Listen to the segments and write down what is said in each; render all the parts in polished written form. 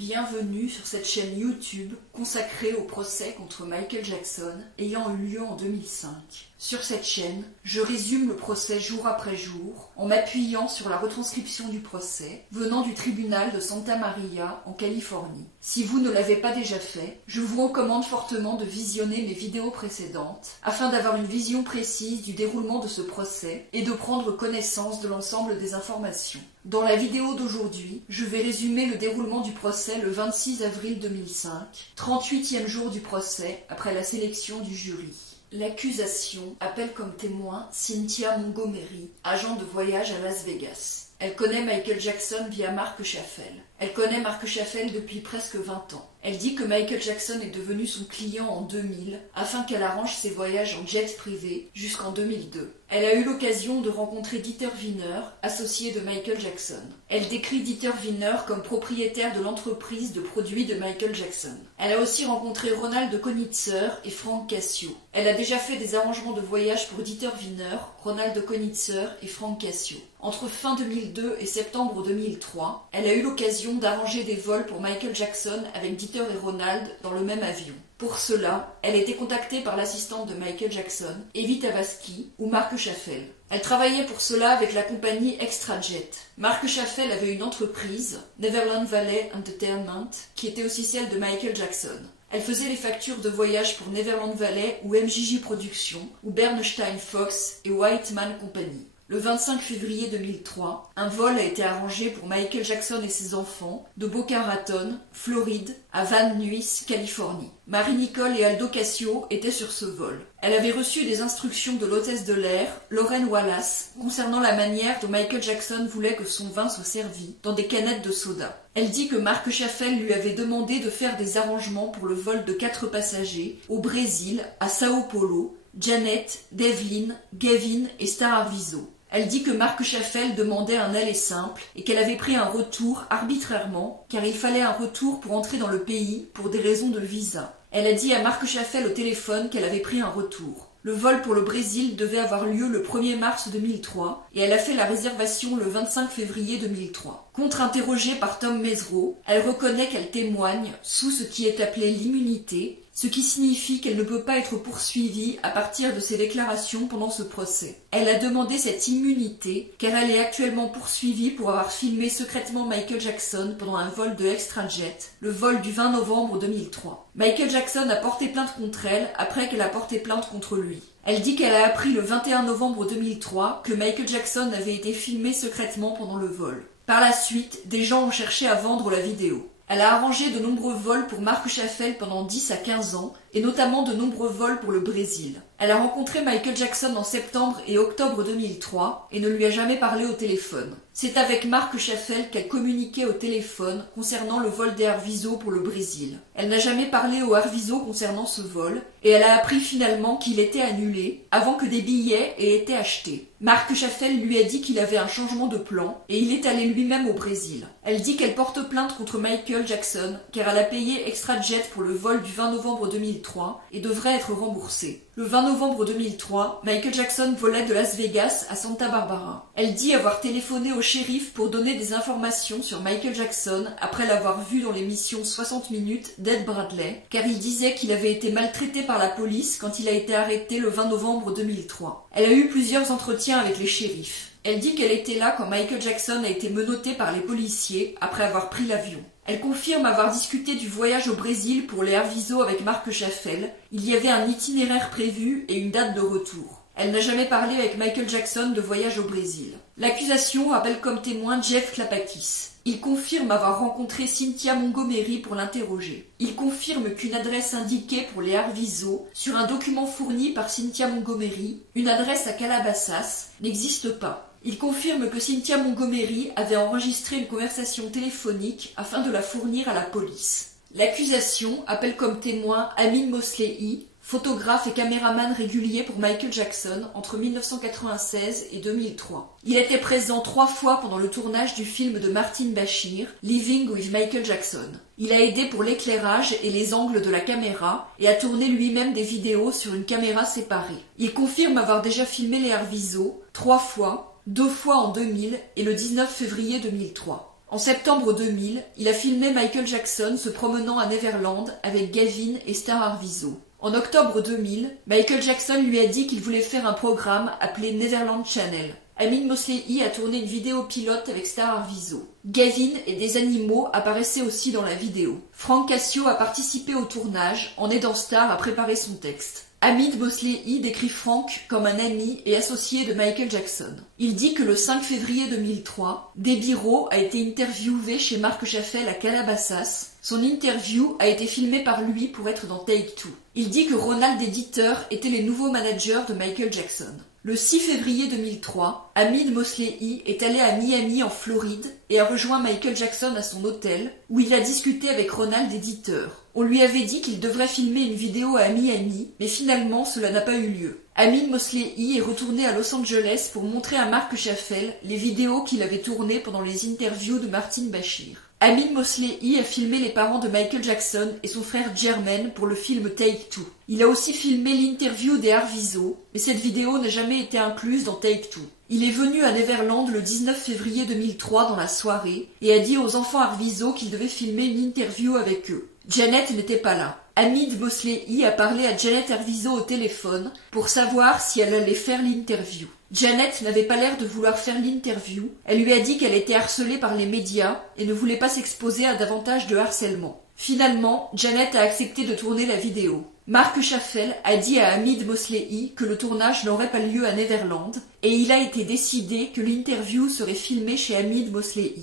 Bienvenue sur cette chaîne YouTube consacrée au procès contre Michael Jackson ayant eu lieu en 2005. Sur cette chaîne, je résume le procès jour après jour en m'appuyant sur la retranscription du procès venant du tribunal de Santa Maria en Californie. Si vous ne l'avez pas déjà fait, je vous recommande fortement de visionner mes vidéos précédentes afin d'avoir une vision précise du déroulement de ce procès et de prendre connaissance de l'ensemble des informations. Dans la vidéo d'aujourd'hui, je vais résumer le déroulement du procès le 26 avril 2005, 38e jour du procès après la sélection du jury. L'accusation appelle comme témoin Cynthia Montgomery, agent de voyage à Las Vegas. Elle connaît Michael Jackson via Mark Schaffel. Elle connaît Mark Schaffel depuis presque 20 ans. Elle dit que Michael Jackson est devenu son client en 2000 afin qu'elle arrange ses voyages en jet privé jusqu'en 2002. Elle a eu l'occasion de rencontrer Dieter Wiener, associé de Michael Jackson. Elle décrit Dieter Wiener comme propriétaire de l'entreprise de produits de Michael Jackson. Elle a aussi rencontré Ronald Konitzer et Frank Cassio. Elle a déjà fait des arrangements de voyage pour Dieter Wiener, Ronald Konitzer et Frank Cassio. Entre fin 2002 et septembre 2003, elle a eu l'occasion d'arranger des vols pour Michael Jackson avec Dieter et Ronald dans le même avion. Pour cela, elle a été contactée par l'assistante de Michael Jackson, Evie Tavaski ou Mark Schaffel. Elle travaillait pour cela avec la compagnie Extrajet. Mark Schaffel avait une entreprise, Neverland Valley Entertainment, qui était aussi celle de Michael Jackson. Elle faisait les factures de voyage pour Neverland Valley ou MJJ Productions, ou Bernstein Fox et Whiteman Company. Le 25 février 2003, un vol a été arrangé pour Michael Jackson et ses enfants de Boca Raton, Floride, à Van Nuys, Californie. Marie-Nicole et Aldo Cassio étaient sur ce vol. Elle avait reçu des instructions de l'hôtesse de l'air, Lauren Wallace, concernant la manière dont Michael Jackson voulait que son vin soit servi dans des canettes de soda. Elle dit que Mark Schaffel lui avait demandé de faire des arrangements pour le vol de 4 passagers au Brésil, à Sao Paulo, Janet, Devlin, Gavin et Star Arvizo. Elle dit que Mark Schaffel demandait un aller simple et qu'elle avait pris un retour arbitrairement car il fallait un retour pour entrer dans le pays pour des raisons de visa. Elle a dit à Mark Schaffel au téléphone qu'elle avait pris un retour. Le vol pour le Brésil devait avoir lieu le 1er mars 2003 et elle a fait la réservation le 25 février 2003. Contre-interrogée par Tom Mesereau, elle reconnaît qu'elle témoigne sous ce qui est appelé l'immunité, ce qui signifie qu'elle ne peut pas être poursuivie à partir de ses déclarations pendant ce procès. Elle a demandé cette immunité car elle est actuellement poursuivie pour avoir filmé secrètement Michael Jackson pendant un vol de Extrajet, le vol du 20 novembre 2003. Michael Jackson a porté plainte contre elle après qu'elle a porté plainte contre lui. Elle dit qu'elle a appris le 21 novembre 2003 que Michael Jackson avait été filmé secrètement pendant le vol. Par la suite, des gens ont cherché à vendre la vidéo. Elle a arrangé de nombreux vols pour Mark Schaffel pendant 10 à 15 ans, et notamment de nombreux vols pour le Brésil. Elle a rencontré Michael Jackson en septembre et octobre 2003 et ne lui a jamais parlé au téléphone. C'est avec Mark Schaffel qu'elle communiquait au téléphone concernant le vol des Arvizo pour le Brésil. Elle n'a jamais parlé au Arvizo concernant ce vol et elle a appris finalement qu'il était annulé avant que des billets aient été achetés. Mark Schaffel lui a dit qu'il avait un changement de plan et il est allé lui-même au Brésil. Elle dit qu'elle porte plainte contre Michael Jackson car elle a payé Extrajet pour le vol du 20 novembre 2003 et devrait être remboursée. Le 20 novembre 2003, Michael Jackson volait de Las Vegas à Santa Barbara. Elle dit avoir téléphoné au shérif pour donner des informations sur Michael Jackson après l'avoir vu dans l'émission 60 minutes d'Ed Bradley, car il disait qu'il avait été maltraité par la police quand il a été arrêté le 20 novembre 2003. Elle a eu plusieurs entretiens avec les shérifs. Elle dit qu'elle était là quand Michael Jackson a été menotté par les policiers après avoir pris l'avion. Elle confirme avoir discuté du voyage au Brésil pour les Arvizo avec Mark Schaffel. Il y avait un itinéraire prévu et une date de retour. Elle n'a jamais parlé avec Michael Jackson de voyage au Brésil. L'accusation appelle comme témoin Jeff Klapakis. Il confirme avoir rencontré Cynthia Montgomery pour l'interroger. Il confirme qu'une adresse indiquée pour les Arvizo sur un document fourni par Cynthia Montgomery, une adresse à Calabasas, n'existe pas. Il confirme que Cynthia Montgomery avait enregistré une conversation téléphonique afin de la fournir à la police. L'accusation appelle comme témoin Amin Moslei, photographe et caméraman régulier pour Michael Jackson entre 1996 et 2003. Il était présent 3 fois pendant le tournage du film de Martin Bashir, Living with Michael Jackson. Il a aidé pour l'éclairage et les angles de la caméra et a tourné lui-même des vidéos sur une caméra séparée. Il confirme avoir déjà filmé les Arvizo 3 fois, 2 fois en 2000 et le 19 février 2003. En septembre 2000, il a filmé Michael Jackson se promenant à Neverland avec Gavin et Star Arvizo. En octobre 2000, Michael Jackson lui a dit qu'il voulait faire un programme appelé Neverland Channel. Amin Mosley a tourné une vidéo pilote avec Star Arvizo. Gavin et des animaux apparaissaient aussi dans la vidéo. Frank Cassio a participé au tournage en aidant Star à préparer son texte. Hamid Mosley décrit Frank comme un ami et associé de Michael Jackson. Il dit que le 5 février 2003, Debbie Rowe a été interviewée chez Marc Chaffel à Calabasas. Son interview a été filmée par lui pour être dans Take Two. Il dit que Ronald Éditeur était les nouveaux managers de Michael Jackson. Le 6 février 2003, Hamid Mosley est allé à Miami en Floride et a rejoint Michael Jackson à son hôtel où il a discuté avec Ronald Éditeur. On lui avait dit qu'il devrait filmer une vidéo à Miami, mais finalement cela n'a pas eu lieu. Hamid Mosley est retourné à Los Angeles pour montrer à Marc Chaffel les vidéos qu'il avait tournées pendant les interviews de Martin Bashir. Hamid Mosley a filmé les parents de Michael Jackson et son frère Jermaine pour le film Take Two. Il a aussi filmé l'interview des Arvizo, mais cette vidéo n'a jamais été incluse dans Take Two. Il est venu à Neverland le 19 février 2003 dans la soirée et a dit aux enfants Arvizo qu'il devait filmer une interview avec eux. Janet n'était pas là. Hamid Mosley a parlé à Janet Arvizo au téléphone pour savoir si elle allait faire l'interview. Janet n'avait pas l'air de vouloir faire l'interview. Elle lui a dit qu'elle était harcelée par les médias et ne voulait pas s'exposer à davantage de harcèlement. Finalement, Janet a accepté de tourner la vidéo. Marc Chaffel a dit à Hamid Mosley que le tournage n'aurait pas lieu à Neverland et il a été décidé que l'interview serait filmée chez Hamid Mosley.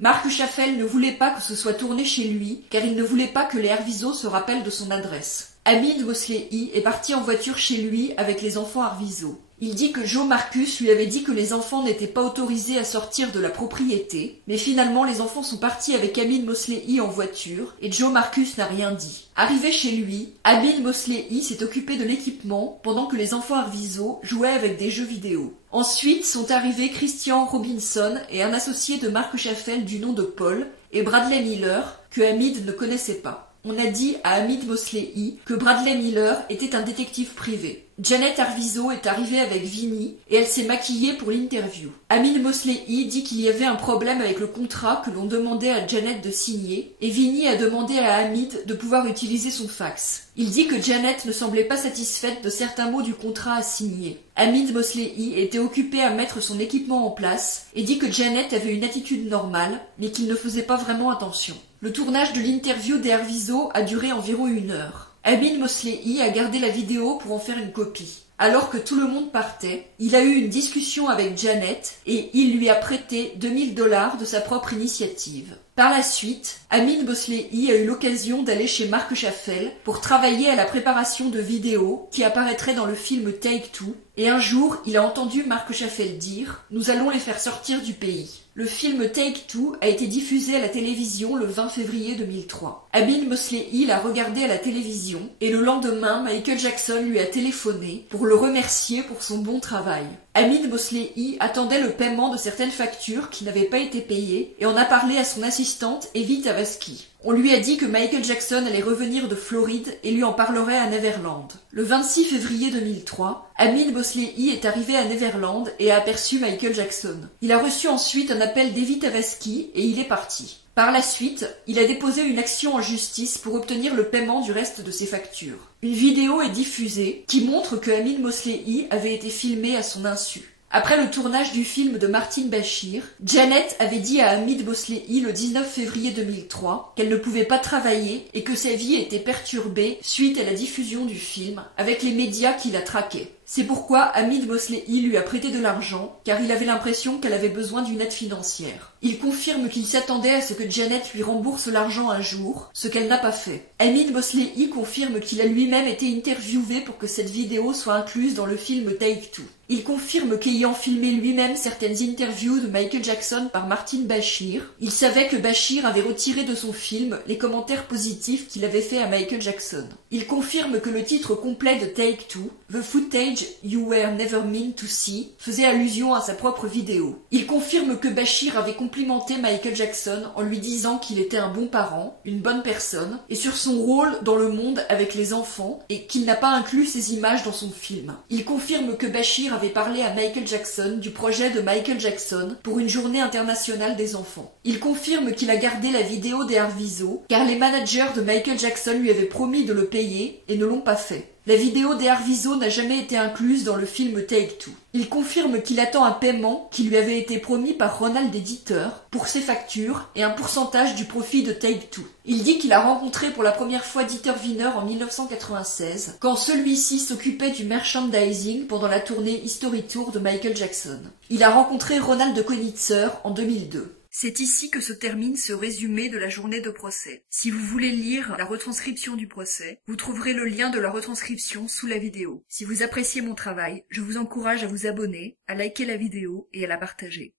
Marc Chaffel ne voulait pas que ce soit tourné chez lui car il ne voulait pas que les Arvizo se rappellent de son adresse. Hamid Mosley est parti en voiture chez lui avec les enfants Arvizo. Il dit que Joe Marcus lui avait dit que les enfants n'étaient pas autorisés à sortir de la propriété, mais finalement les enfants sont partis avec Hamid Mosley en voiture et Joe Marcus n'a rien dit. Arrivé chez lui, Hamid Mosley s'est occupé de l'équipement pendant que les enfants Arvizo jouaient avec des jeux vidéo. Ensuite sont arrivés Christian Robinson et un associé de Marc Chaffel du nom de Paul et Bradley Miller que Hamid ne connaissait pas. On a dit à Hamid Mosley que Bradley Miller était un détective privé. Janet Arvizo est arrivée avec Vinnie et elle s'est maquillée pour l'interview. Hamid Mosley dit qu'il y avait un problème avec le contrat que l'on demandait à Janet de signer et Vinnie a demandé à Hamid de pouvoir utiliser son fax. Il dit que Janet ne semblait pas satisfaite de certains mots du contrat à signer. Hamid Mosley était occupé à mettre son équipement en place et dit que Janet avait une attitude normale mais qu'il ne faisait pas vraiment attention. Le tournage de l'interview des Arvizo a duré environ 1 heure. Hamid Mosley a gardé la vidéo pour en faire une copie. Alors que tout le monde partait, il a eu une discussion avec Janet et il lui a prêté $2000 de sa propre initiative. Par la suite, Hamid Mosley a eu l'occasion d'aller chez Marc Chaffel pour travailler à la préparation de vidéos qui apparaîtraient dans le film Take Two, et un jour, il a entendu Marc Chaffel dire « Nous allons les faire sortir du pays ». Le film Take Two a été diffusé à la télévision le 20 février 2003. Hamid Mosley l'a regardé à la télévision et le lendemain, Michael Jackson lui a téléphoné pour le remercier pour son bon travail. Hamid Mosley attendait le paiement de certaines factures qui n'avaient pas été payées et en a parlé à son assistante Evie Tavaski. On lui a dit que Michael Jackson allait revenir de Floride et lui en parlerait à Neverland. Le 26 février 2003, Hamid Mosley est arrivé à Neverland et a aperçu Michael Jackson. Il a reçu ensuite un appel d'Evie Tavaski et il est parti. Par la suite, il a déposé une action en justice pour obtenir le paiement du reste de ses factures. Une vidéo est diffusée qui montre que Hamid Mosley avait été filmé à son insu. Après le tournage du film de Martin Bashir, Janet avait dit à Hamid Mosley le 19 février 2003 qu'elle ne pouvait pas travailler et que sa vie était perturbée suite à la diffusion du film avec les médias qui la traquaient. C'est pourquoi Hamid Mosley lui a prêté de l'argent, car il avait l'impression qu'elle avait besoin d'une aide financière. Il confirme qu'il s'attendait à ce que Janet lui rembourse l'argent un jour, ce qu'elle n'a pas fait. Hamid Mosley confirme qu'il a lui-même été interviewé pour que cette vidéo soit incluse dans le film Take Two. Il confirme qu'ayant filmé lui-même certaines interviews de Michael Jackson par Martin Bashir, il savait que Bashir avait retiré de son film les commentaires positifs qu'il avait fait à Michael Jackson. Il confirme que le titre complet de Take Two, The Footage Message You Were Never Meant to See faisait allusion à sa propre vidéo. Il confirme que Bashir avait complimenté Michael Jackson en lui disant qu'il était un bon parent, une bonne personne, et sur son rôle dans le monde avec les enfants, et qu'il n'a pas inclus ces images dans son film. Il confirme que Bashir avait parlé à Michael Jackson du projet de Michael Jackson pour une journée internationale des enfants. Il confirme qu'il a gardé la vidéo des Arvizo, car les managers de Michael Jackson lui avaient promis de le payer et ne l'ont pas fait. La vidéo des Arvizo n'a jamais été incluse dans le film Take Two. Il confirme qu'il attend un paiement qui lui avait été promis par Ronald Éditeur pour ses factures et un pourcentage du profit de Take Two. Il dit qu'il a rencontré pour la première fois Dieter Wiener en 1996, quand celui-ci s'occupait du merchandising pendant la tournée History Tour de Michael Jackson. Il a rencontré Ronald Konitzer en 2002. C'est ici que se termine ce résumé de la journée de procès. Si vous voulez lire la retranscription du procès, vous trouverez le lien de la retranscription sous la vidéo. Si vous appréciez mon travail, je vous encourage à vous abonner, à liker la vidéo et à la partager.